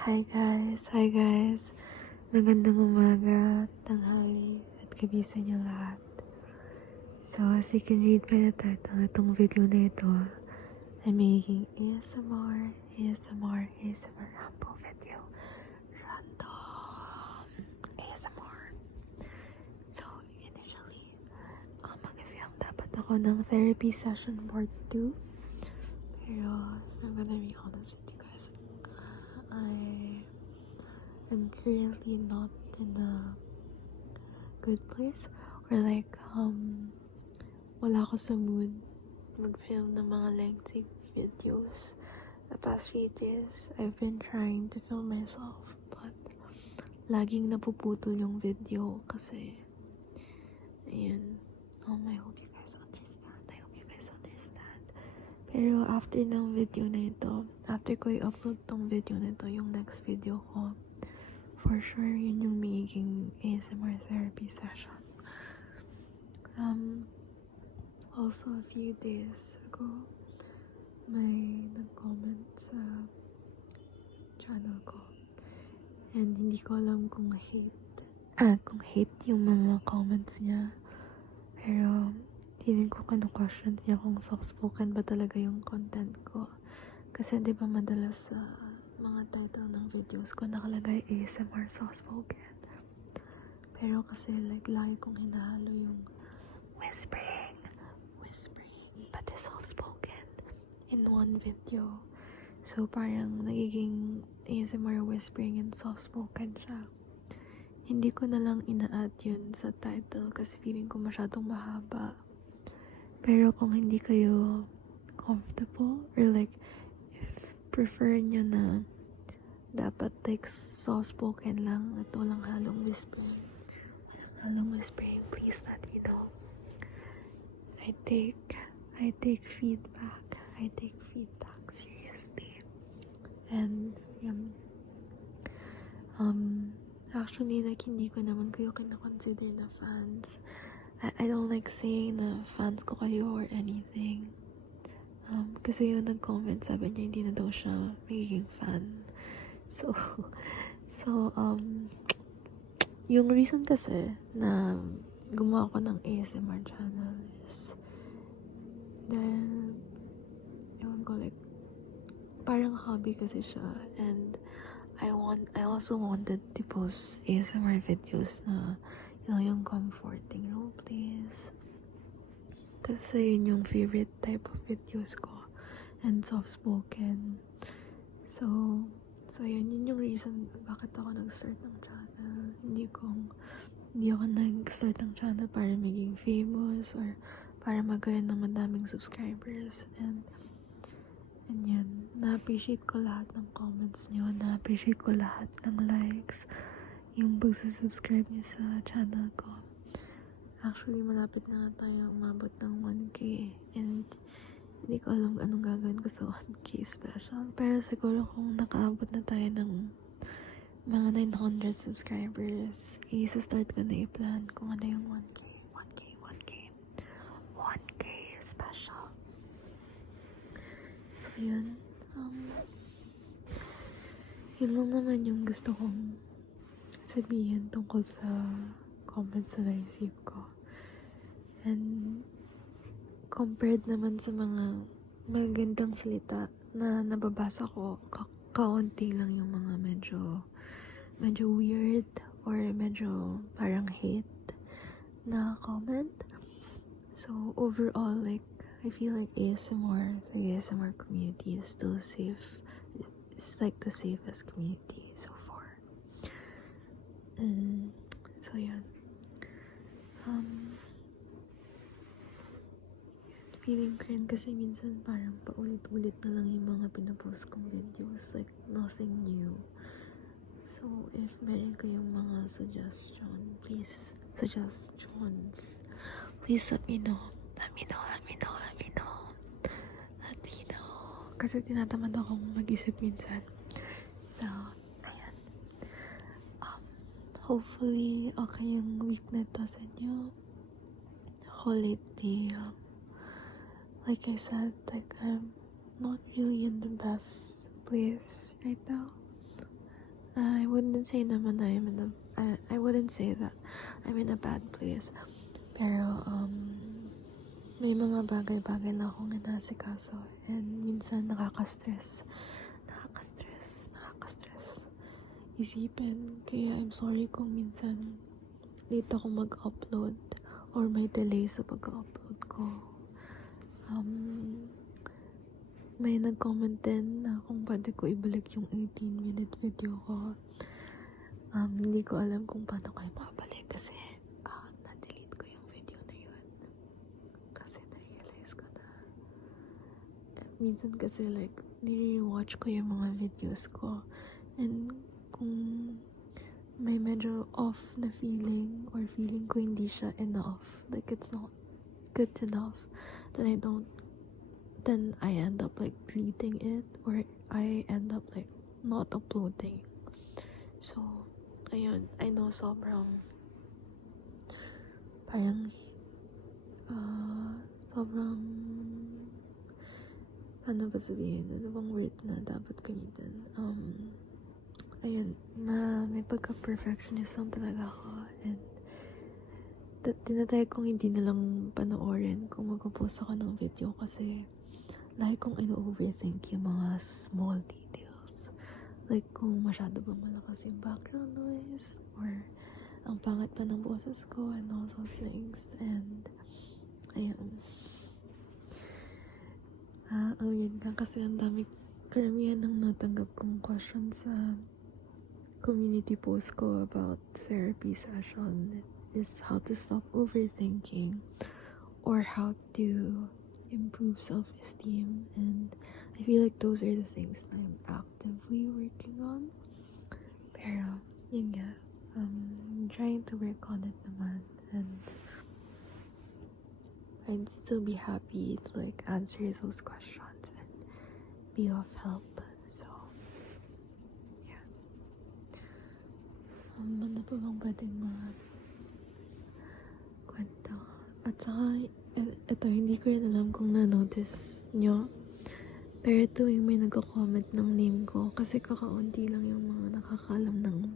Hi guys. Magandang umaga, tanghali, at gabi sa inyo lahat. So, as you can read by the title, itong video na ito, I'm making ASMR rambo video. Random ASMR. So, initially, mag-film dapat ako ng therapy session part 2. Pero, I'm gonna be honest with you guys. I'm currently not in a good place, or like wala ako sa mood mag-film ng mga lengthy videos. The past few days I've been trying to film myself, but laging napuputol yung video kasi ayun. I hope you guys understand. Pero after ng video na ito, after ko i-upload tong video na ito, yung next video ko, for sure, yun yung magiging ASMR therapy session. Also, a few days ago, may nag-comment sa channel ko. And hindi ko alam kung hate yung mga comments niya. Pero, hindi ko question niya kung soft-spoken ba talaga yung content ko. Kasi di ba madalas sa mga title ng videos ko nakalagay ASMR soft-spoken. Pero kasi like lagi kong hinahalo yung whispering pati soft-spoken in one video. So parang nagiging ASMR whispering and soft-spoken siya. Hindi ko na lang ina-add yun sa title kasi feeling ko masyadong mahaba. Pero kung hindi kayo comfortable or like prefer nyo na dapat like soft-spoken lang at walang halong whispering, please let me know. I take feedback. Seriously. And actually like hindi ko naman kayo kina-consider na fans. I don't like saying na fans ko kayo or anything. Kasi yung nag-comment, sabi niya hindi na daw siya magiging fan. So, yung reason kasi na gumawa ko ng ASMR channel is dahil, ewan ko, like, parang hobby kasi siya. And I also wanted to post ASMR videos na, yung comforting roleplays. Kasi yun yung favorite type of videos ko. And soft-spoken. So yun yung reason bakit ako nag-start ng channel. Hindi ako nag-start ng channel para maging famous or para magkaroon ng madaming subscribers. And yun, na-appreciate ko lahat ng comments nyo, na-appreciate ko lahat ng likes, yung pagsusubscribe nyo sa channel ko. Actually, malapit na nga tayo umabot ng 1K. And hindi ko alam anong gagawin ko sa 1K special. Pero siguro kung nakaabot na tayo ng mga 900 subscribers, i-start ko na i-plan kung ano yung 1K special. So yun. Yun lang naman yung gusto kong sabihin tungkol sa comments na na-receive ko. And compared naman sa mga magandang salita na nababasa ko, kaunti lang yung mga medyo weird or medyo parang hate na comment. So overall, like, I feel like the ASMR community is still safe. It's like the safest community so far. So yun. Feeling ko rin kasi minsan parang paulit-ulit na lang yung mga pinapost kong videos, like nothing new. So if meron kayong mga suggestions, please let me know. Kasi tinatamad akong mag-isip minsan. So, ayan. Hopefully, okay yung week na ito sa inyo. Ako lately, like I said, like I'm not really in the best place right now. I wouldn't say naman na I wouldn't say that I'm in a bad place. Pero, may mga bagay-bagay na akong inasikaso and minsan nakaka-stress. Nakaka-stress. Isipin. Kaya I'm sorry kung minsan late ako mag-upload or may delay sa pag-upload ko. May nag-comment din na kung pwede ko ibalik yung 18-minute video ko. Hindi ko alam kung paano kayo mabalik kasi na-delete ko yung video na yun. Kasi na-realize ko na minsan kasi like nire-watch ko yung mga videos ko and kung may medyo off na feeling or feeling ko hindi siya enough, like it's not good enough, then I end up like deleting it or I end up like not uploading. So, ayun, I know sobrang paano ba sabihin? Ano bang word na dapat gamitin? Ayun, may pagka-perfectionist lang talaga ako and tinatry kong hindi nalang panoorin kung mag-post ako ng video kasi lagi kong ino-overthink yung mga small details. Like, kung masyado ba malakas yung background noise or ang pangat pa ng boses ko and all those things. And, ayun. Yun nga kasi ang dami karamihan ng natanggap kong questions sa community post ko about therapy session is how to stop overthinking or how to improve self-esteem, and I feel like those are the things that I'm actively working on. Pero, yun nga, I'm trying to work on it naman, and I'd still be happy to like answer those questions and be of help. So, yeah. Ano pa bang pwedeng mga kwento? At saka, ito, hindi ko rin alam kung na-notice nyo. Pero tuwing may nagko-comment ng name ko, kasi kakaunti lang yung mga nakakaalam ng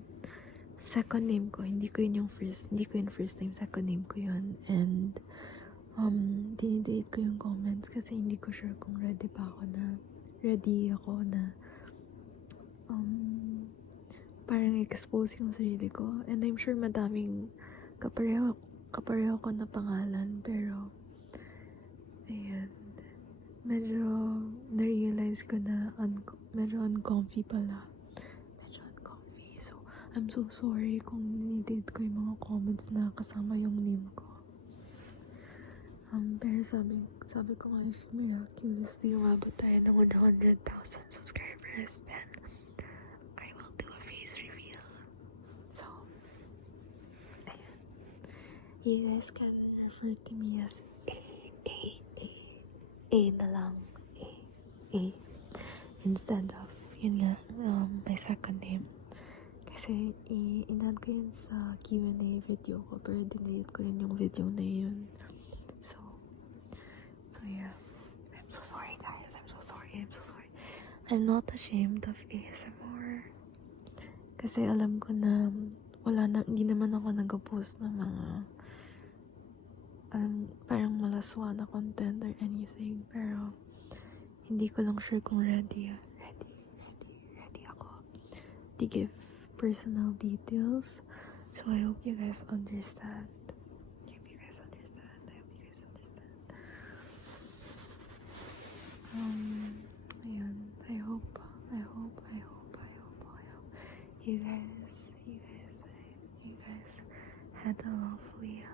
second name ko. Hindi ko yun first name, second name ko yun. And, dinidelete ko yung comments kasi hindi ko sure kung ready ako na parang expose yung sarili ko. And I'm sure madaming kapareho ko na pangalan, pero ayan, medyo na-realize ko na medyo uncomfy pala. So, I'm so sorry kung nilidate ko yung mga comments na kasama yung name ko. Pero sabi ko nga, if miraculously umabot tayo ng 100,000 subscribers, then I will do a face reveal. So, ayan. You guys can refer to me as A na lang. A. Instead of, yun nga, my second name. Kasi, in-add ko yun sa Q&A video ko, pero dinelete ko rin yung video na yun. So yeah. I'm so sorry, guys. I'm so sorry. I'm not ashamed of ASMR. Kasi alam ko na hindi naman ako nag-post ng mga parang malaswa na content or anything, pero hindi ko lang sure kung ready ako to give personal details. So I hope you guys understand. Ayun. I hope you guys had a lovely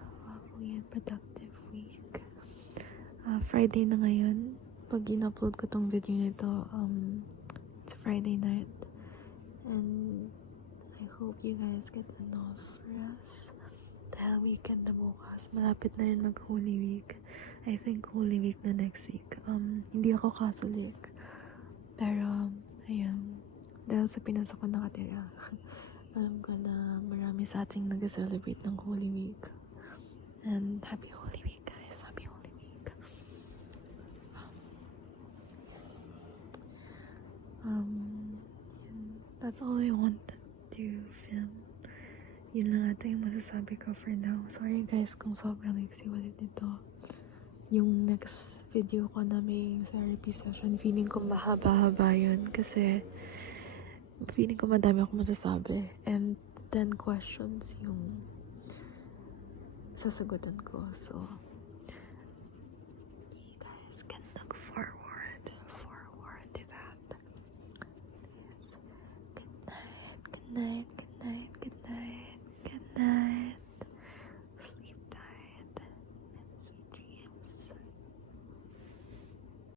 and productive week. Friday na ngayon. Pag in-upload ko tong video nito, it's Friday night. And I hope you guys get enough rest. Dahil weekend na bukas. Malapit na rin mag-Holy Week. I think Holy Week na next week. Hindi ako Catholic. Pero, ayun. Dahil sa Pinas ako nakatira. Alam ko na marami sa ating nag-celebrate ng Holy Week. And Happy Holy Week, guys. Happy Holy Week. That's all I wanted to film. Yun lang ata yung masasabi ko for now. Sorry guys kung sobrang ulit nito. Yung next video ko na may therapy session, feeling ko mahaba-haba yun kasi feeling ko madami ako masasabi. And 10 questions yung sasagutan ko. So, you guys can look forward to that. Yes. Good night.